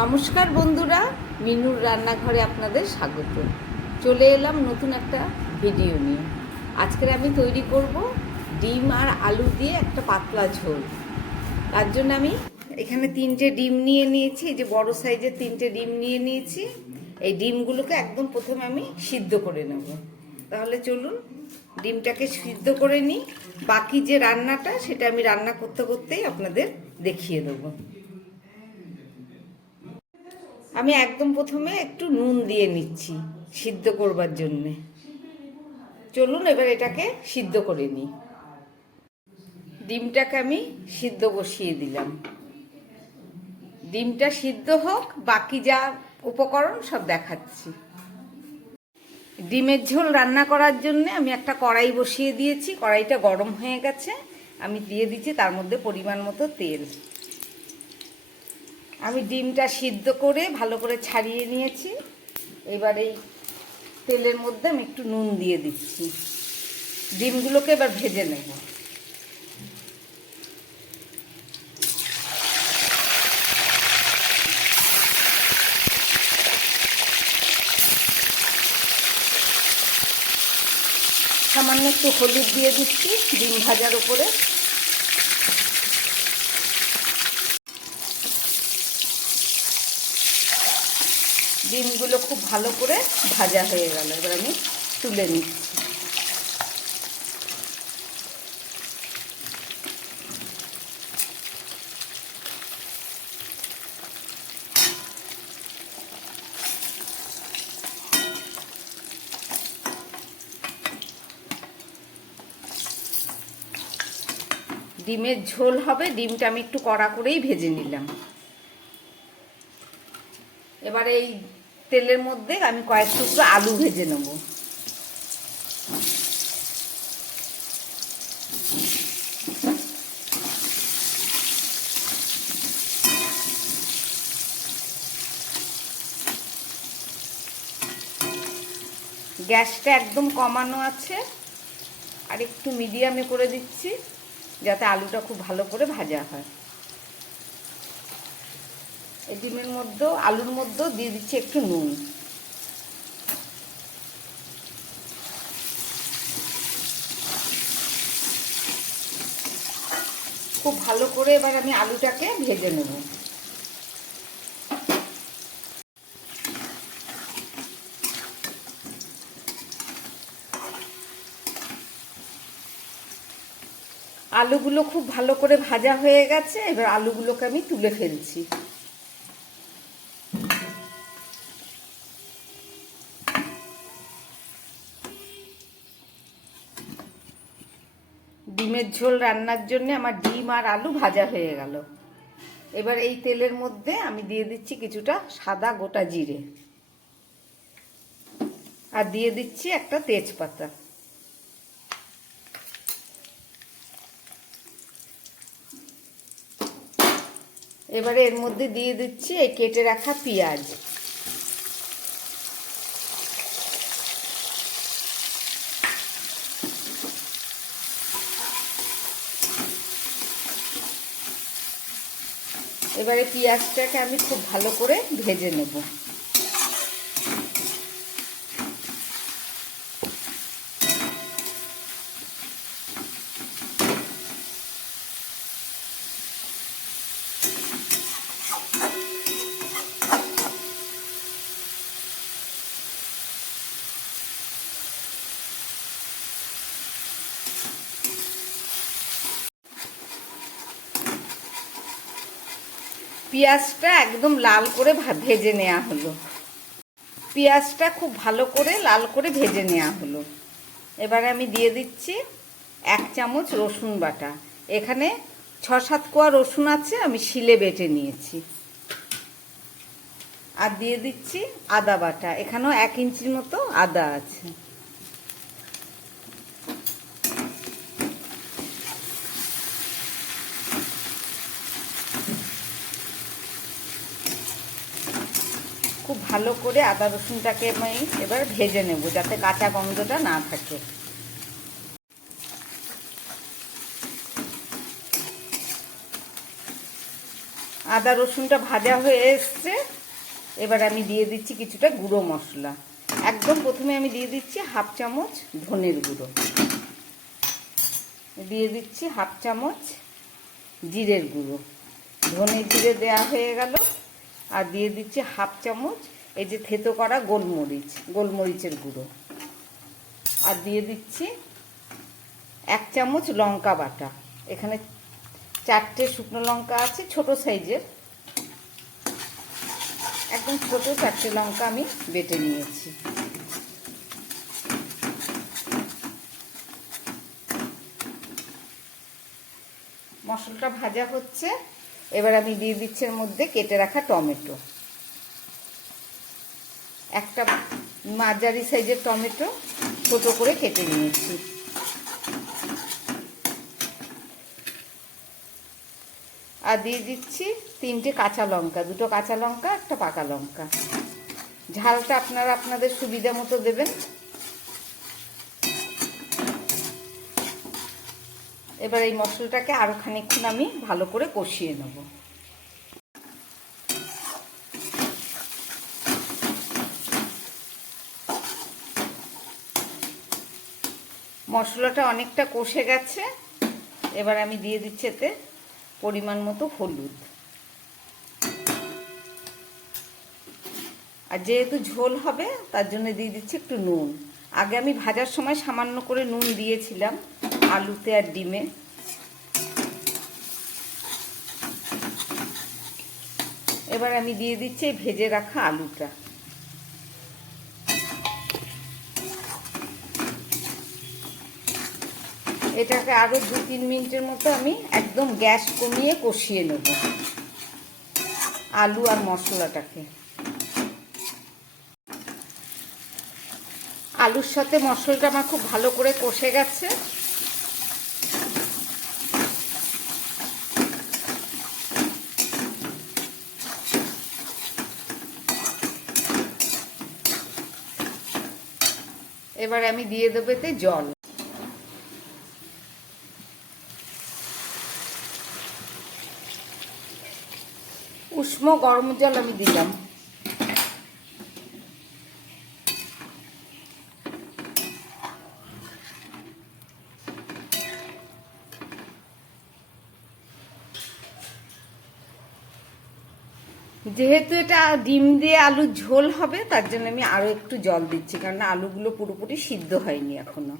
নমস্কার বন্ধুরা, মিনুর রান্নাঘরে আপনাদের স্বাগত। চলে এলাম নতুন একটা ভিডিও নিয়ে। আজকের আমি তৈরি করব ডিম আর আলু দিয়ে একটা পাতলা ঝোল। তার জন্য আমি এখানে 3টে ডিম নিয়ে নিয়েছি, এই যে বড় সাইজের 3টে ডিম নিয়ে নিয়েছি। এই ডিমগুলোকে একদম প্রথমে আমি সিদ্ধ করে নেব। তাহলে চলুন ডিমটাকে সিদ্ধ করে নিই। বাকি যে রান্নাটা সেটা আমি রান্না করতে করতেই আপনাদের দেখিয়ে দেবো। আমি একদম প্রথমে একটু নুন দিয়ে নিচ্ছি সিদ্ধ করবার জন্যে। চলুন এবার এটাকে সিদ্ধ করে নিই। ডিমটাকে আমি সিদ্ধ বসিয়ে দিলাম। ডিমটা সিদ্ধ হোক, বাকি যা উপকরণ সব দেখাচ্ছি। ডিমের ঝোল রান্না করার জন্যে আমি একটা কড়াই বসিয়ে দিয়েছি। কড়াইটা গরম হয়ে গেছে। আমি দিয়ে দিচ্ছি তার মধ্যে পরিমাণ মতো তেল। আমি ডিমটা সিদ্ধ করে ভালো করে ছাড়িয়ে নিয়েছি। এবার এই তেলের মধ্যে আমি একটু নুন দিয়ে দিচ্ছি। ডিমগুলোকে এবার ভেজে নেব। সামান্য একটু হলুদ দিয়ে দিচ্ছি ডিম ভাজার উপরে। ডিমগুলো খুব ভালো করে ভাজা হয়ে গেল। এবার আমি তুলে নিচ্ছি। ডিমের ঝোল হবে, ডিমটা আমি একটু কড়া করেই ভেজে নিলাম। এবার এই তেলের মধ্যে আমি কয়েক টুকরো আলু ভেজে নেব। গ্যাসটা একদম কমানো আছে, আর একটু মিডিয়ামে করে দিচ্ছি যাতে আলুটা খুব ভালো করে ভাজা হয়। এই ডিমের মধ্যেও আলুর মধ্যেও দিয়ে দিচ্ছি একটু নুন। খুব ভালো করে এবার আমি আলুটাকে ভেজে নেব। আলুগুলো খুব ভালো করে ভাজা হয়ে গেছে। এবার আলুগুলোকে আমি তুলে ফেলছি। ডিমের ঝোল রান্নার জন্য আমার ডিম আর আলু ভাজা হয়ে গেল। এবার এই তেলের মধ্যে আমি দিয়ে দিচ্ছি কিছুটা সাদা গোটা জিরে, আর দিয়ে দিচ্ছি একটা তেজপাতা। এবারে এর মধ্যে দিয়ে দিচ্ছি এই কেটে রাখা পেঁয়াজ। এবারে পেঁয়াজটাকে আমি খুব ভালো করে ভেজে নেব। পেঁয়াজটা একদম লাল করে ভেজে নেওয়া হলো। পেঁয়াজটা খুব ভালো করে লাল করে ভেজে নেওয়া হলো। এবারে আমি দিয়ে দিচ্ছি 1 চামচ রসুন বাটা। এখানে 6-7 কোয়া রসুন আছে, আমি শিলে বেটে নিয়েছি। আর দিয়ে দিচ্ছি আদা বাটা। এখানেও 1 ইঞ্চির মতো আদা আছে। খুব ভালো করে আদা রসুনটাকে আমি এবার ভেজে নেব যাতে কাঁচা গন্ধটা না থাকে। আদা রসুনটা ভাজা হয়ে এসছে। এবার আমি দিয়ে দিচ্ছি কিছুটা গুঁড়ো মশলা। একদম প্রথমে আমি দিয়ে দিচ্ছি হাফ চামচ ধনের গুঁড়ো, দিয়ে দিচ্ছি হাফ চামচ জিরের গুঁড়ো, ধনে জিরে দেওয়া হয়ে গেল। আর দিয়ে দিচ্ছি হাফ চামচ এই যে থেতো করা গোলমরিচের গুঁড়ো। আর দিয়ে দিচ্ছি 1 চামচ লঙ্কা বাটা। এখানে 4টে শুকনো লঙ্কা আছে ছোট সাইজের, একদম ছোট 4টে লঙ্কা আমি বেটে নিয়েছি। মশলাটা ভাজা হচ্ছে। এবার আমি দিয়ে দিচ্ছি এর মধ্যে কেটে রাখা টমেটো, একটা মাঝারি সাইজের টমেটো ছোট করে কেটে নিয়েছি। আর দিয়ে দিচ্ছি 3টে কাঁচা লঙ্কা, 2টো কাঁচা লঙ্কা, একটা পাকা লঙ্কা। ঝালটা আপনারা আপনাদের সুবিধা মতো দেবেন। এবার এই মশলাটাকে আরো খানিকক্ষণ আমি ভালো করে কষিয়ে নেব। মশলাটা অনেকটা কষে গেছে। এবার আমি দিয়ে দিচ্ছি এতে পরিমাণ মতো হলুদ। আর যেহেতু ঝোল হবে তার জন্য দিয়ে দিচ্ছি একটু নুন। আগে আমি ভাজার সময় সামান্য করে নুন দিয়েছিলাম আলুতে আর ডিমে। এবার আমি দিয়ে দিচ্ছি ভেজে রাখা আলুটা। এটাকে আরো 2-3 মিনিটের মতো আমি একদম গ্যাস কমিয়ে কষিয়ে নেব আলু আর মশলাটাকে। আলুর সাথে মশলাটা আমার খুব ভালো করে কষে গেছে। এবার আমি দিয়ে দেবো এতে জল। উষ্ণ গরম জল আমি দিলাম। যেহেতু এটা ডিম দিয়ে আলুর ঝোল হবে তার জন্য আমি আরো একটু জল দিচ্ছি, কারণ আলুগুলো পুরোপুরি সিদ্ধ হয়নি এখনো।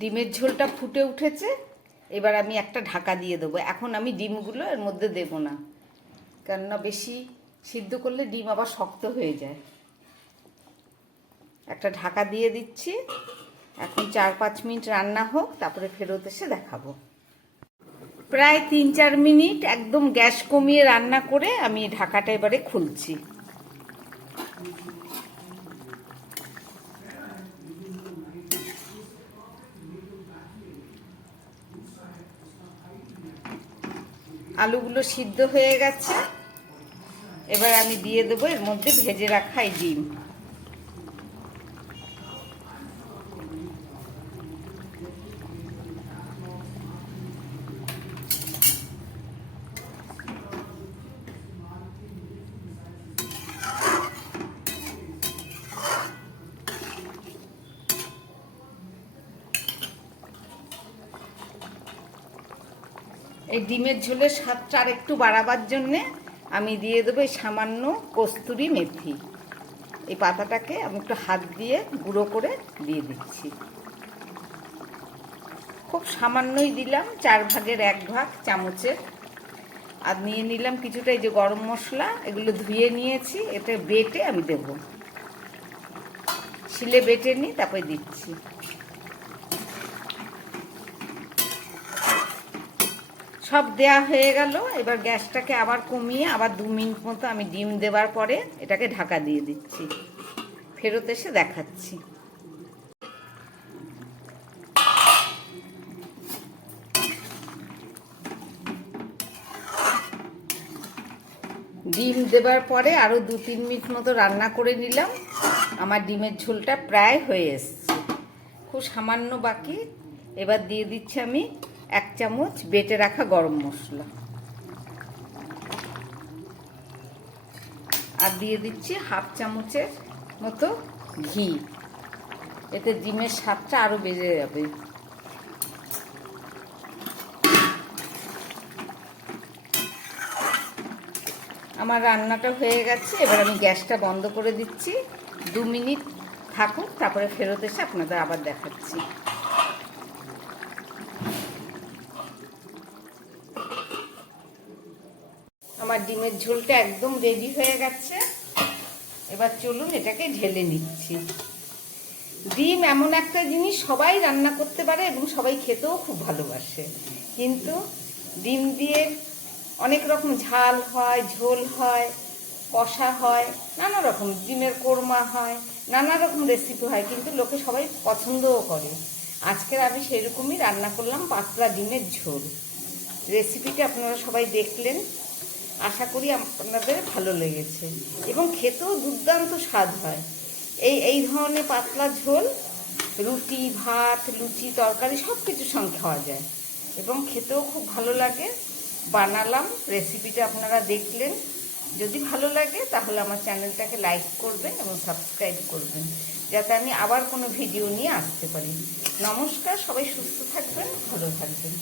ডিমের ঝোলটা ফুটে উঠেছে। এবার আমি একটা ঢাকা দিয়ে দেবো। এখন আমি ডিমগুলো এর মধ্যে দেব না, কেননা বেশি সিদ্ধ করলে ডিম আবার শক্ত হয়ে যায়। একটা ঢাকা দিয়ে দিচ্ছি। এখন 4-5 মিনিট রান্না হোক, তারপরে ফেরত এসে দেখাবো। প্রায় 3-4 মিনিট একদম গ্যাস কমিয়ে রান্না করে আমি ঢাকাটা এবারে খুলছি। আলুগুলো সিদ্ধ হয়ে গেছে। এবার আমি দিয়ে দেবো এর মধ্যে ভেজে রাখা এই ডিম। এই ডিমের ঝোলের স্বাদটা আর একটু বাড়াবার জন্যে আমি দিয়ে দেবো এই সামান্য কস্তুরি মেথি। এই পাতাটাকে আমি একটু হাত দিয়ে গুঁড়ো করে দিয়ে দিচ্ছি। খুব সামান্যই দিলাম, 1/4 ভাগ চামচের। আর নিয়ে নিলাম কিছুটা এই যে গরম মশলা, এগুলো ধুয়ে নিয়েছি। এতে বেটে আমি দেব, শিলে বেটে নিই তারপরে দিচ্ছি। সব দেয়া হয়ে গেল। এবার গ্যাসটাকে আবার কমিয়ে আবার 2 মিনিট মতো আমি ডিম দেওয়ার পরে এটাকে ঢাকা দিয়ে দিচ্ছি। ফেরত এসে দেখাচ্ছি। ডিম দেবার পরে আরও 2-3 মিনিট মতো রান্না করে নিলাম। আমার ডিমের ঝোলটা প্রায় হয়ে এসছে, খুব সামান্য বাকি। এবার দিয়ে দিচ্ছি আমি 1 চামচ বেটে রাখা গরম মশলা, আর দিয়ে দিচ্ছি 1/2 চামচের মতো ঘি। এতে ডিমের স্বাদটা আরও বেড়ে যাবে। আমার রান্নাটা হয়ে গেছে, এবার আমি গ্যাসটা বন্ধ করে দিচ্ছি। 2 মিনিট থাকুক, তারপরে ফেরত এসে আপনাদের আবার দেখাচ্ছি। আমার ডিমের ঝোলটা একদম রেডি হয়ে গেছে। এবার চলুন এটাকে ঢেলে নিচ্ছি। ডিম এমন একটা জিনিস, সবাই রান্না করতে পারে এবং সবাই খেতেও খুব ভালোবাসে, কিন্তু ডিম দিয়ে অনেক রকম ঝাল হয়, ঝোল হয়, কষা হয়, নানা রকম, ডিমের কোরমা হয়, নানা রকম রেসিপি হয়, কিন্তু লোকে সবাই পছন্দও করে। আজকের আমি সেরকমই রান্না করলাম পাতলা ডিমের ঝোল। রেসিপিটা আপনারা সবাই দেখলেন, আশা করি আপনাদের ভালো লেগেছে এবং খেতেও দুর্দান্ত স্বাদ হয়। এই ধরনের পাতলা ঝোল রুটি, ভাত, লুচি, তরকারি সব কিছুর সঙ্গে খাওয়া যায় এবং খেতেও খুব ভালো লাগে। বানালাম, রেসিপিটা আপনারা দেখলেন। যদি ভালো লাগে তাহলে আমার চ্যানেলটাকে লাইক করবেন এবং সাবস্ক্রাইব করবেন, যাতে আমি আবার কোনো ভিডিও নিয়ে আসতে পারি। নমস্কার, সবাই সুস্থ থাকবেন, ভালো থাকবেন।